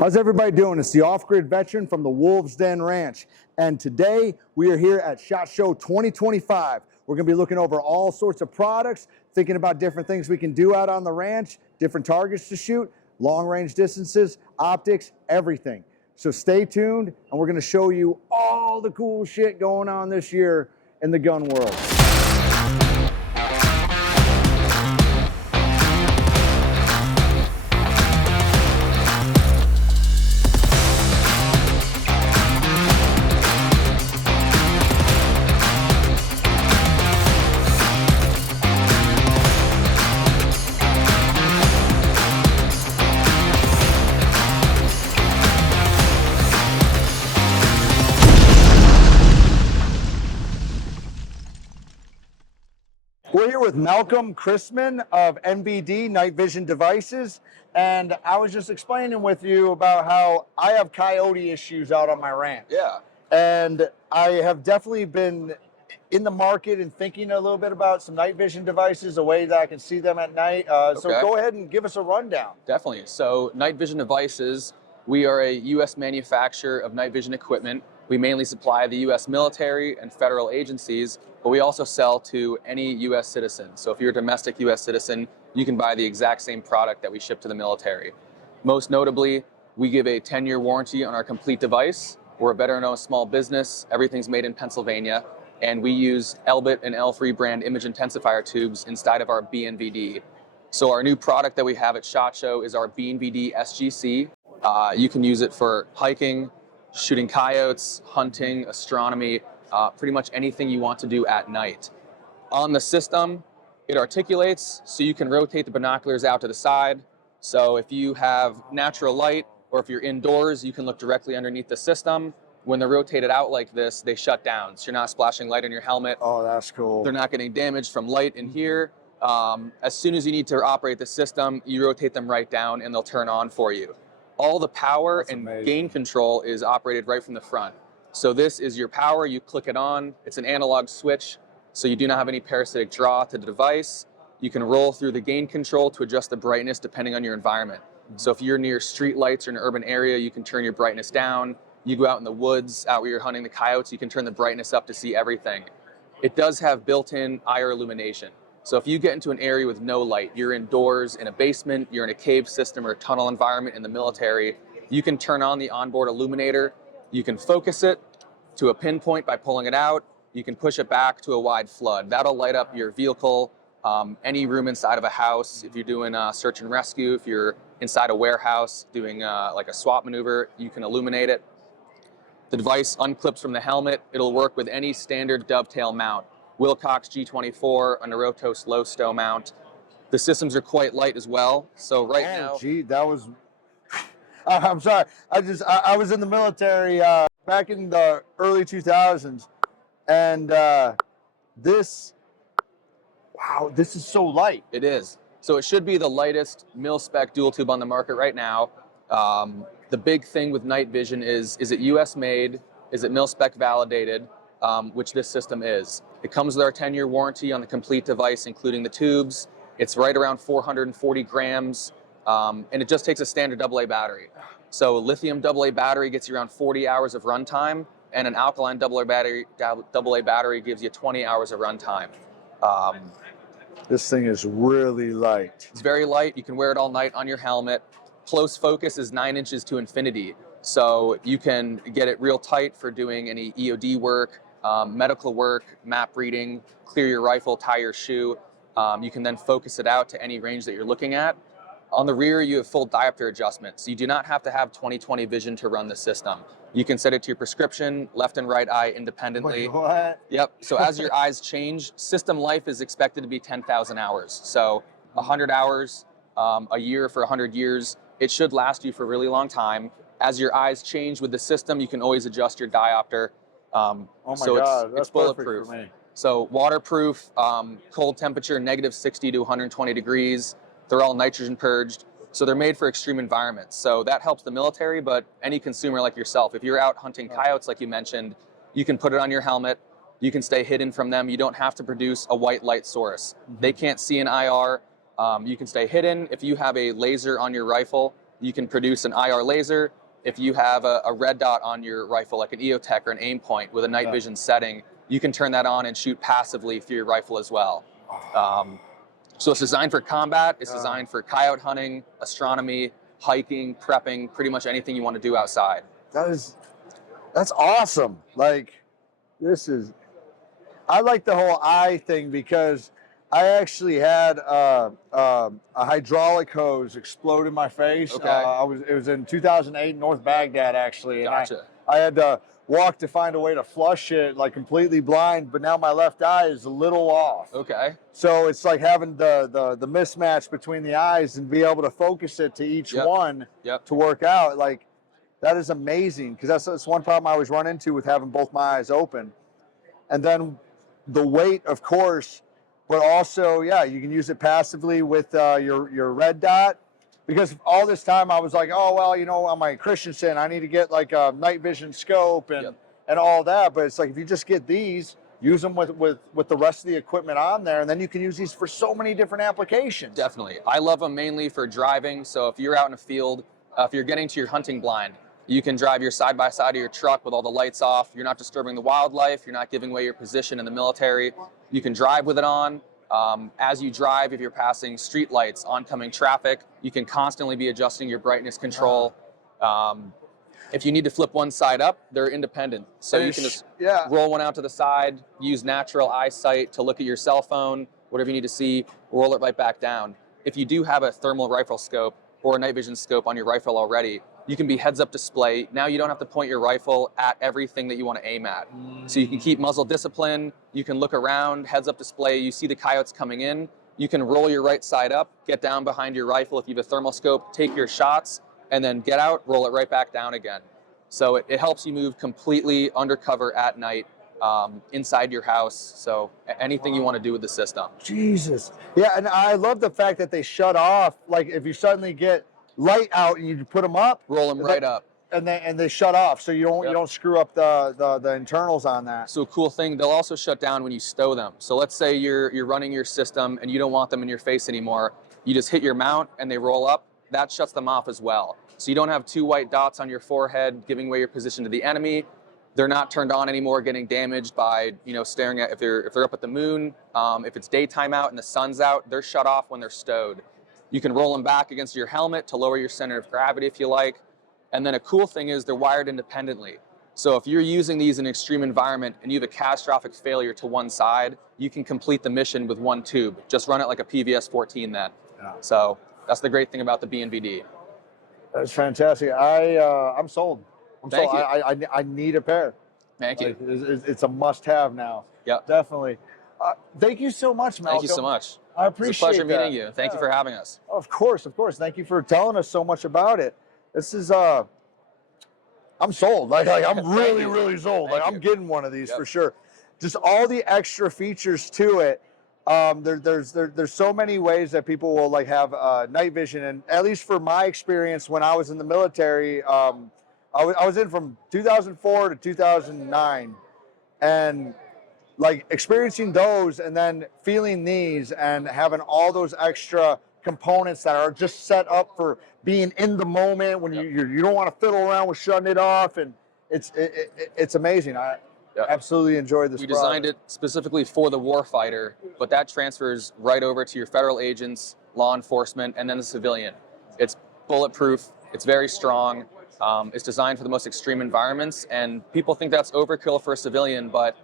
How's everybody doing? It's the off-grid veteran from the Wolves Den Ranch, and today we are here at SHOT Show 2025. We're going to be looking over all sorts of products, thinking about different things we can do out on the ranch, different targets to shoot, long-range distances, optics, everything. So stay tuned, and we're going to show you all the cool shit going on this year in the gun world. We're here with Malcolm Christman of NVD, Night Vision Devices, and I was just explaining with you about how I have coyote issues out on my ranch. Yeah. And I have definitely been in the market and thinking a little bit about some night vision devices, a way that I can see them at night. So go ahead and give us a rundown. Definitely. So Night Vision Devices, we are a U.S. manufacturer of night vision equipment. We mainly supply the U.S. military and federal agencies, but we also sell to any U.S. citizen. So if you're a domestic U.S. citizen, you can buy the exact same product that we ship to the military. Most notably, we give a 10-year warranty on our complete device. We're a veteran-owned small business. Everything's made in Pennsylvania, and we use Elbit and L3 brand image intensifier tubes inside of our BNVD. So our new product that we have at SHOT Show is our BNVD-SGC. You can use it for hiking, shooting coyotes, hunting, astronomy, pretty much anything you want to do at night. On the system, it articulates, so you can rotate the binoculars out to the side. So if you have natural light, or if you're indoors, you can look directly underneath the system. When they're rotated out like this, they shut down, so you're not splashing light on your helmet. Oh, that's cool. They're not getting damaged from light in here. As soon as you need to operate the system, you rotate them right down and they'll turn on for you. All the power and gain control is operated right from the front. So this is your power, you click it on, it's an analog switch, so you do not have any parasitic draw to the device. You can roll through the gain control to adjust the brightness depending on your environment. So if you're near street lights or an urban area, you can turn your brightness down. You go out in the woods, out where you're hunting the coyotes, you can turn the brightness up to see everything. It does have built-in IR illumination. So if you get into an area with no light, you're indoors, in a basement, you're in a cave system or a tunnel environment in the military, you can turn on the onboard illuminator. You can focus it to a pinpoint by pulling it out. You can push it back to a wide flood. That'll light up your vehicle, any room inside of a house. If you're doing search and rescue, if you're inside a warehouse doing like a SWAT maneuver, you can illuminate it. The device unclips from the helmet. It'll work with any standard dovetail mount. Wilcox G24, a Narotos low stow mount. The systems are quite light as well. So right now, gee, that was. I'm sorry. I was in the military back in the early 2000s, and this is so light. It is. So it should be the lightest mil-spec dual tube on the market right now. The big thing with night vision is it US made? Is it mil-spec validated? Which this system is. It comes with our 10-year warranty on the complete device, including the tubes. It's right around 440 grams, and it just takes a standard AA battery. So lithium AA battery gets you around 40 hours of runtime, and an alkaline AA battery gives you 20 hours of runtime. This thing is really light. It's very light. You can wear it all night on your helmet. Close focus is 9 inches to infinity. So you can get it real tight for doing any EOD work, medical work, map reading, clear your rifle, tie your shoe. You can then focus it out to any range that you're looking at. On the rear, you have full diopter adjustment. So you do not have to have 20/20 vision to run the system. You can set it to your prescription, left and right eye independently. Wait, what? Yep. So as your eyes change, system life is expected to be 10,000 hours. So 100 hours, a year for 100 years. It should last you for a really long time. As your eyes change with the system, you can always adjust your diopter. Oh my God, that's it's bulletproof. perfect for me. So waterproof, cold temperature, -60 to 120 degrees. They're all nitrogen purged. So they're made for extreme environments. So that helps the military, but any consumer like yourself, if you're out hunting coyotes, like you mentioned, you can put it on your helmet. You can stay hidden from them. You don't have to produce a white light source. They can't see an IR. You can stay hidden. If you have a laser on your rifle, you can produce an IR laser. If you have a red dot on your rifle, like an EOTech or an aim point with a night vision setting, you can turn that on and shoot passively for your rifle as well. So it's designed for combat, it's designed for coyote hunting, astronomy, hiking, prepping, pretty much anything you want to do outside. That's awesome. Like, I like the whole eye thing because I actually had a hydraulic hose explode in my face. Okay. It was in 2008 in North Baghdad, actually. And Gotcha. I had to walk to find a way to flush it, like completely blind, but now my left eye is a little off. Okay. So it's like having the mismatch between the eyes and be able to focus it to each one to work out. Like, that is amazing, because that's one problem I always run into with having both my eyes open. And then the weight, of course, but also, yeah, you can use it passively with your red dot. Because all this time I was like, oh, well, you know, on my Christensen, I need to get like a night vision scope and all that. But it's like, if you just get these, use them with the rest of the equipment on there, and then you can use these for so many different applications. Definitely. I love them mainly for driving. So if you're out in a field, if you're getting to your hunting blind, you can drive your side-by-side of your truck with all the lights off. You're not disturbing the wildlife. You're not giving away your position in the military. You can drive with it on. As you drive, if you're passing street lights, oncoming traffic, you can constantly be adjusting your brightness control. If you need to flip one side up, they're independent. So you can just roll one out to the side, use natural eyesight to look at your cell phone, whatever you need to see, roll it right back down. If you do have a thermal rifle scope or a night vision scope on your rifle already, you can be heads-up display. Now you don't have to point your rifle at everything that you want to aim at. So you can keep muzzle discipline, you can look around, heads-up display, you see the coyotes coming in, you can roll your right side up, get down behind your rifle if you have a thermal scope, take your shots, and then get out, roll it right back down again. So it helps you move completely undercover at night, inside your house. So anything you want to do with the system. Jesus. Yeah, and I love the fact that they shut off. Like, if you suddenly get light out and you put them up, roll them right up, and they shut off, so you don't screw up the internals on that. So a cool thing, they'll also shut down when you stow them. So let's say you're running your system and you don't want them in your face anymore. You just hit your mount and they roll up. That shuts them off as well. So you don't have two white dots on your forehead giving away your position to the enemy. They're not turned on anymore, getting damaged by staring at if they're up at the moon. If it's daytime out and the sun's out, they're shut off when they're stowed. You can roll them back against your helmet to lower your center of gravity if you like. And then a cool thing is they're wired independently. So if you're using these in an extreme environment and you have a catastrophic failure to one side, you can complete the mission with one tube. Just run it like a PVS-14 then. Yeah. So that's the great thing about the BNVD. That's fantastic. I'm sold. Thank you. I need a pair. Thank you. It's a must-have now. Yep. Definitely. Thank you so much, Malcolm. Thank you so much. I appreciate it. It's a pleasure meeting you. Thank you for having us. Of course. Thank you for telling us so much about it. This is I'm sold. Like I'm really sold. Like I'm getting one of these for sure. Just all the extra features to it. There's so many ways that people will like have night vision, and at least for my experience when I was in the military, I was in from 2004 to 2009, and like experiencing those and then feeling these and having all those extra components that are just set up for being in the moment when you don't want to fiddle around with shutting it off, and it's amazing. I absolutely enjoyed this. We designed it specifically for the warfighter, but that transfers right over to your federal agents, law enforcement, and then the civilian. It's bulletproof. It's very strong. It's designed for the most extreme environments, and people think that's overkill for a civilian, but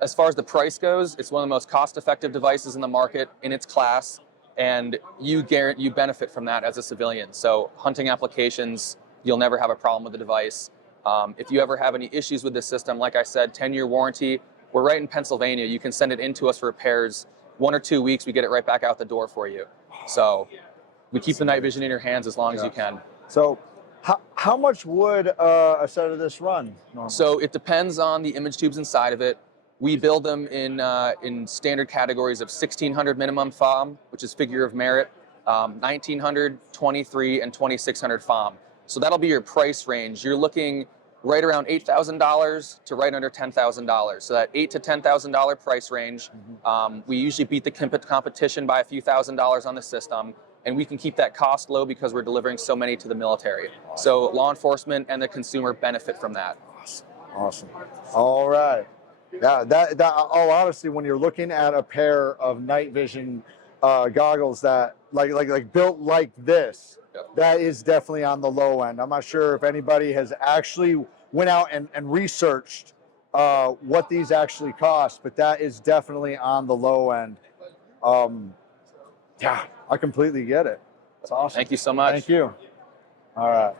as far as the price goes, it's one of the most cost-effective devices in the market in its class, and you benefit from that as a civilian. So hunting applications, you'll never have a problem with the device. If you ever have any issues with this system, like I said, 10-year warranty. We're right in Pennsylvania. You can send it in to us for repairs. 1 or 2 weeks, we get it right back out the door for you. So we keep the night vision in your hands as long as you can. So how much would a set of this run normally? So it depends on the image tubes inside of it. We build them in standard categories of 1600 minimum FOM, which is figure of merit, 1900, 23, and 2600 FOM. So that'll be your price range. You're looking right around $8,000 to right under $10,000. So that $8,000 to $10,000 price range. We usually beat the competition by a few $1,000s on the system. and we can keep that cost low because we're delivering so many to the military. So law enforcement and the consumer benefit from that. Awesome. All right. Yeah, that all honestly, when you're looking at a pair of night vision goggles that like built like this, that is definitely on the low end. I'm not sure if anybody has actually went out and researched what these actually cost, but that is definitely on the low end. Yeah, I completely get it. That's awesome. Thank you so much. Thank you. All right.